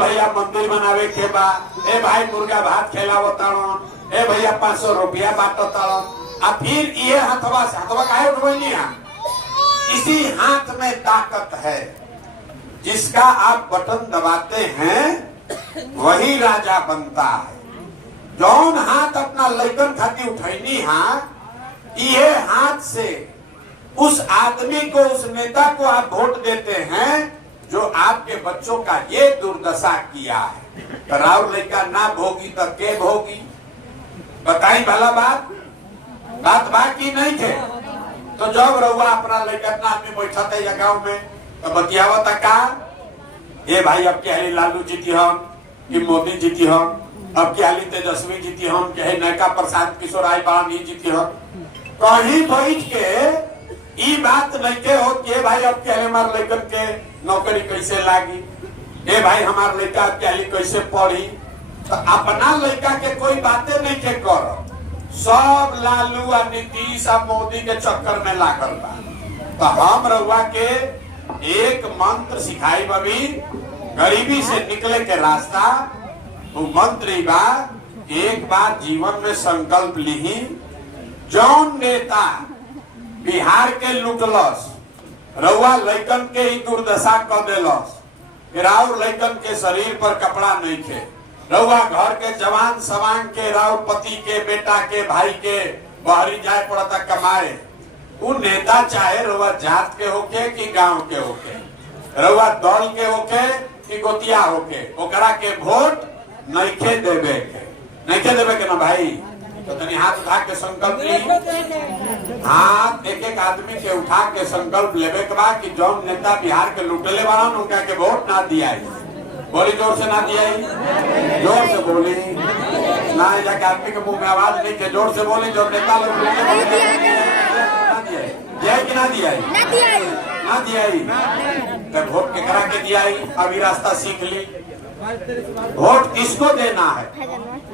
भैया मंदिर बनावे के बा, ए भाई मुर्गा भात खिलावो ताड़न, ए भैया 500 रुपया बांटो ताड़न। अब फिर ये हथवा से हथवा काहे उठवैनी है? इसी हाथ में ताकत है, जिसका आप बटन दबाते हैं वही राजा बनता है। जौन हाथ अपना लइकन खाती उठैनी है, ये हाथ से उस आदमी को, उस नेता को आप वोट देते हैं जो आपके बच्चों का ये दुर्दशा किया है। राव लड़का ना भोगी तो के भोगी? बताई भला बात बाकी नहीं थे। तो जब रहुआ अपना लड़का आदमी बैठा था या गाँव में तो बतियावा था का, ये भाई अब क्या है लालू जीती हम कि मोदी जीती हम, अब क्या हाली तेजस्वी जीती हम, चाहे नयका प्रसाद किशोर राय बाणी जीती हम। कहीं बैठ के ई बात नहीं के हो कि भाई अब क्या हमारे लड़कन के नौकरी कैसे लागी, ए भाई हमारे लड़का क्या कैसे पढ़ी। तो अपना लड़का के कोई बातें नहीं के करो, सब लालू और नीतीश और मोदी के चक्कर में लागल बा। तो हम रहुआ के एक मंत्र सिखाई बबी, गरीबी से निकले के रास्ता। वो मंत्र बा, एक बार जीवन में संकल्प ली, जौन नेता बिहार के लुटलस, रउआ लइकन के ही दुर्दशा कर देलस, राउर लइकन के शरीर पर कपड़ा नहीं थे, रउआ घर के जवान सवान के, राउर पति के, बेटा के, भाई के बाहरी जाए पड़ता कमाए। वो नेता चाहे रउआ जात के होके कि गांव के होके, रउआ दल के होके कि गोतिया होके, ओकरा के वोट नइखे देवे के ना भाई। तो तनी हाथ उठा के संकल्प ली, हाथ एक एक आदमी के उठा के संकल्प लेवे के बाद कि जौन नेता बिहार के लुटले वाला उनका के वोट ना दिया। बोली जोर से ना दिया, जोर से बोली ना, जाके आदमी के मुंह में आवाज नहीं के, जोर से बोली। जो नेता लोग दिया कि ना दिया, ना दिया, वोट के करा के दिया। अभी रास्ता सीख ली, वोट किसको देना है?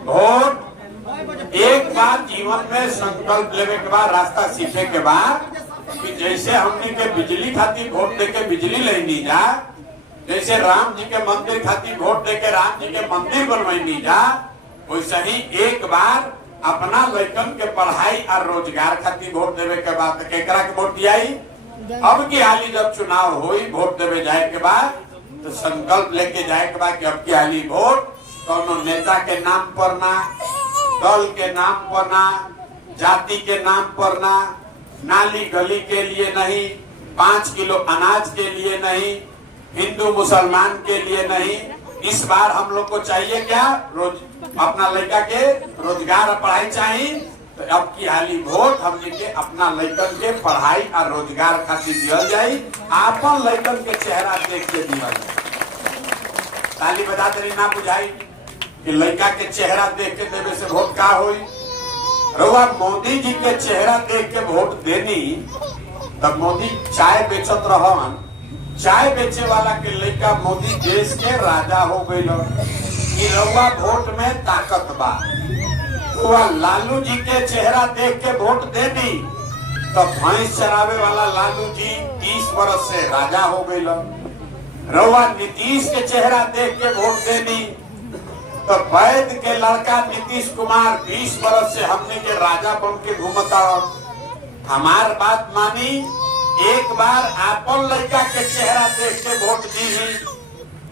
वोट एक बार जीवन में संकल्प लेने के बाद, रास्ता सीखे के बाद, कि जैसे हमने के बिजली खातिर वोट दे के बिजली लेनी जा, जैसे राम जी के मंदिर खातिर वोट दे के राम जी के मंदिर बनवानी जा, वैसे ही एक बार अपना लड़कन के पढ़ाई और रोजगार खातिर वोट देवे के बाद केकरा के वोट दिया। अब की हाली जब चुनाव हुई, वोट देवे जाए के बाद तो संकल्प लेके जाए के बाद कि अब की हाली वोट कोनो नेता के नाम पर ना, दल के नाम पर ना, जाति के नाम पर ना, नाली गली के लिए नहीं, 5 किलो अनाज के लिए नहीं, हिंदू मुसलमान के लिए नहीं। इस बार हम लोग को चाहिए क्या? रोज अपना लड़का के रोजगार और पढ़ाई चाहिए। तो अब की हाली वोट हमने के अपना लड़कन के पढ़ाई और रोजगार खातिर दिया जाये, आपन लड़कन के चेहरा देख के दिया जाए। ताली बजा तरी ना बुझाई कि लड़का के चेहरा देख के देवे से वोट का होई। रउआ मोदी जी के चेहरा देख के वोट देनी, तब मोदी चाय बेचत रहन, चाय बेचे वाला के लड़का मोदी देश के राजा हो गई। रउआ वोट में ताकत बा। लालू जी के चेहरा देख के वोट देनी, तब भैंस चरावे वाला लालू जी 30 वर्ष से राजा हो गई। रउआ नीतीश के चेहरा देख के वोट देनी, तो वैद के लड़का नीतीश कुमार 20 वर्ष से हमने के राजा बन के घूमता। हमार बात मानी, एक बार आपन लड़का के चेहरा देख के वोट दी।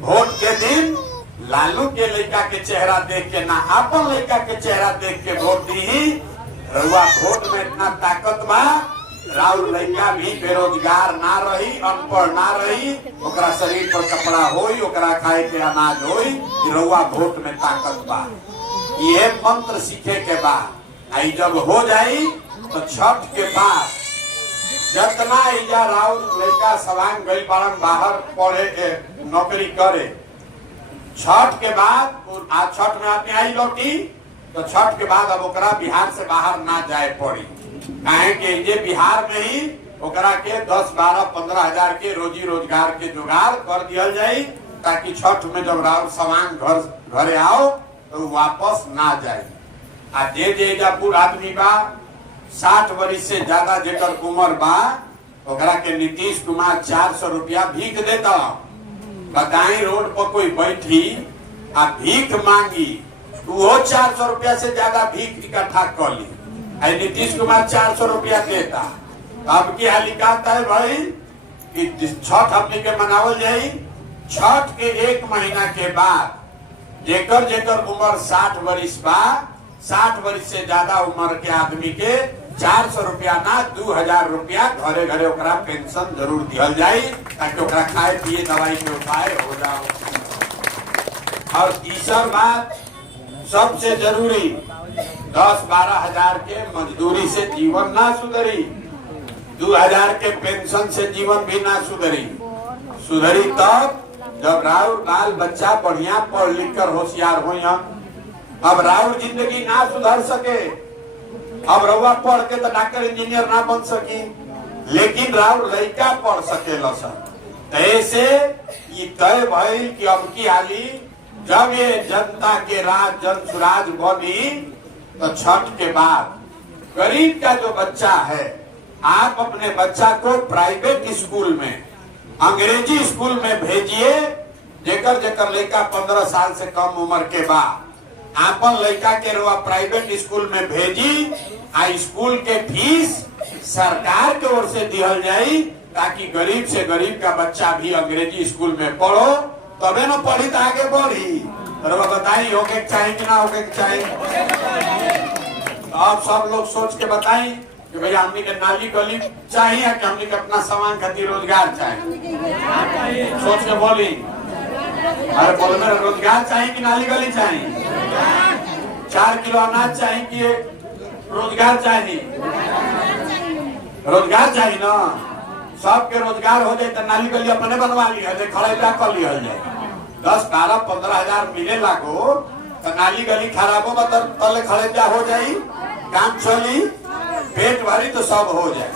वोट के दिन लालू के लड़का के चेहरा देख के ना, आपन लड़का के चेहरा देख के वोट दी। रउआ वोट में इतना ताकत बा, राउर लड़का भी बेरोजगार ना रही, अनपढ़ ना रही, ओकरा शरीर पर कपड़ा होई, ओकरा खाए के अनाज होई। रउआ वोट में ताकत बा। ये मंत्र सीखे के बाद आई जब हो जाई तो छठ के बाद जितना इजा राउर लड़का सवांग गई बारन बाहर पढ़े नौकरी करे, छठ के बाद आज छठ में आदमी आई लौटी, तो छठ के बाद अब ओकरा बिहार से बाहर ना जाए पड़ी। काहे के ये बिहार में ही ओकरा के 10, 12, 15 हजार के रोजी रोजगार के जुगाड़ कर दिया जाये, ताकि छठ में जब राउर सवांग घरे आओ तो वापस ना जाए। आ जे बूढ़ आदमी बा, 60 वर्ष से ज्यादा जेकर उम्र बा, ओकरा के नीतीश कुमार 400 रुपया भीख देता। बताई रोड पर कोई बैठी आ भीख मांगी, वो 400 रुपया से ज्यादा भीख इकट्ठा कर ली। नीतीश कुमार 400 रुपया देता। अब की हाल कहता है भाई कि छठ हमने के मनावल जाई। छठ के 1 महीना के बाद जेकर जेकर उम्र 60 वर्ष बा, 60 वर्ष से ज्यादा उम्र के आदमी के 400 रुपया ना 2000 रुपया घरे घरे ओकरा पेंशन जरूर दिहल जाई, ताकि ओकरा खाए पिए दवाई के उपाय हो जाओ। और तीसर बात सबसे जरूरी, 10-12 हजार के मजदूरी से जीवन ना सुधरी, 2000 के पेंशन से जीवन भी ना सुधरी। सुधरी तब जब राउर बाल बच्चा बढ़िया पढ़ लिख कर होशियार हो। अब राउर जिंदगी ना सुधर सके, अब रउआ पढ़ के तो डॉक्टर इंजीनियर ना बन सकी, लेकिन राउर लड़का पढ़ सके लसन। ऐसे ये तय भइल कि अब की हाली जब ये जनता के राज जन सुराज बनी तो छठ के बाद गरीब का जो बच्चा है, आप अपने बच्चा को प्राइवेट स्कूल में, अंग्रेजी स्कूल में भेजिए। जेकर जेकर लड़का 15 साल से कम उम्र के बाद आपन लड़का के रुआ प्राइवेट स्कूल में भेजी। आ स्कूल के फीस सरकार के ओर से दिहल जाई, ताकि गरीब से गरीब का बच्चा भी अंग्रेजी स्कूल में पढ़ो, तबे न पढ़ी तो आगे बढ़ी। तो बताई होके चाहिए कि ना होके चाहिए। आप सब लोग सोच के बताई कि भैया हमने के नाली गली चाहिए कि हमने के अपना सामान खातिर रोजगार चाहिए। सोच के बोली, अरे बोल मेरा रोजगार चाहिए कि नाली गली चाहिए? 4 किलो अनाज चाहिए कि रोजगार चाहिए? रोजगार चाहिए ना। सबके रोजगार हो जाए तो नाली गली अपने बनवा लिया जाए, खड़ा कर लिया जाए। 10, 12, 15 हजार मिले लागो तो नाली गली खराबो मतलब तले खड़े हो जाई, काम चली, पेट भरी तो सब हो जाए।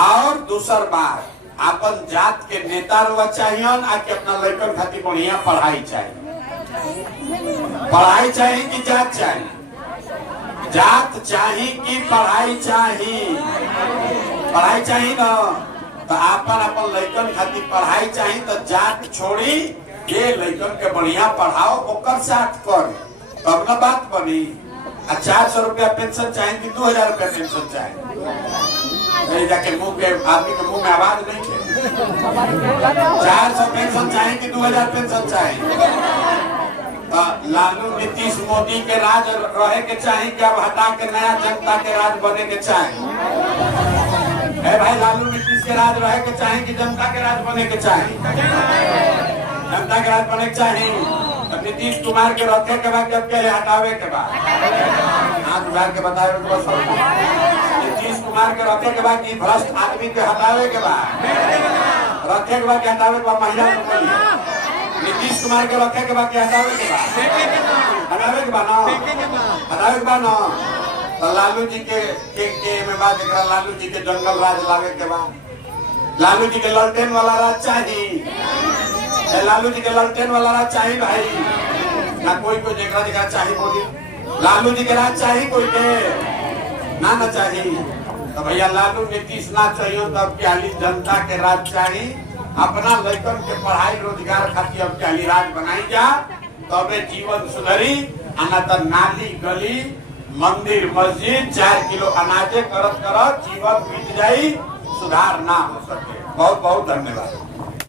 और दूसर बात, अपन जात के नेता रुआ चाहिए, आके अपना लड़कन खातिर बढ़िया पढ़ाई चाहिए। पढ़ाई चाहिए कि जात चाहिए? जात चाहिए कि पढ़ाई चाहिए? पढ़ाई चाहिए ना। तो अपन लड़कन खातिर पढ़ाई चाहिए, तो जात छोड़ी ये लड़कन के बढ़िया पढ़ाओ, ओकर साथ कर, तब न बात बनी। 400 रुपया पेंशन चाहिए कि 2000 रुपया पेंशन चाहिए? जाके मुंह के आदमी के मुंह में आवाज नहीं है। 400 पेंशन चाहिए कि 2000 पेंशन चाहिए? लालू नीतीश मोदी के राज रहे के चाहिए कि अब हटा के नया जनता के राज बने के चाहिए? भाई लालू नीतीश के राज रहे के चाहिए कि जनता के राज बने के चाहिए? जनता के राज बने के चाहिए। नीतीश कुमार के रखे के बाद जब के हटावे के बाद हाथ उठार के बताए, नीतीश कुमार के रखे के बाद भ्रष्ट आदमी के हटावे के बाद, रखे के बाद हटावे के बाद महिला, नीतीश कुमार के रखे के बाद हटावे के बाद, हटावे के बाद हटावे के बाद न, तो लालू जी के में बात एक लालू जी के जंगल राज लावे के बाद, लालू जी के ललटेन वाला राज चाहिए। लालू जी के ललटेन वाला राज चाहिए भाई ना? कोई देखा चाहिए बोली लालू जी के राज चाहिए कोई के ना चाहिए? तो भैया लालू नीतीश ना चाहिए, तब क्या जनता के राज चाहिए। अपना लड़कन के पढ़ाई रोजगार खातिर अब क्या राज बनाई जा, तबे जीवन सुधरी। आना तो नाली गली मंदिर मस्जिद 4 किलो अनाजे करत जीवन बीत जाई, सुधार ना हो सके। बहुत बहुत धन्यवाद।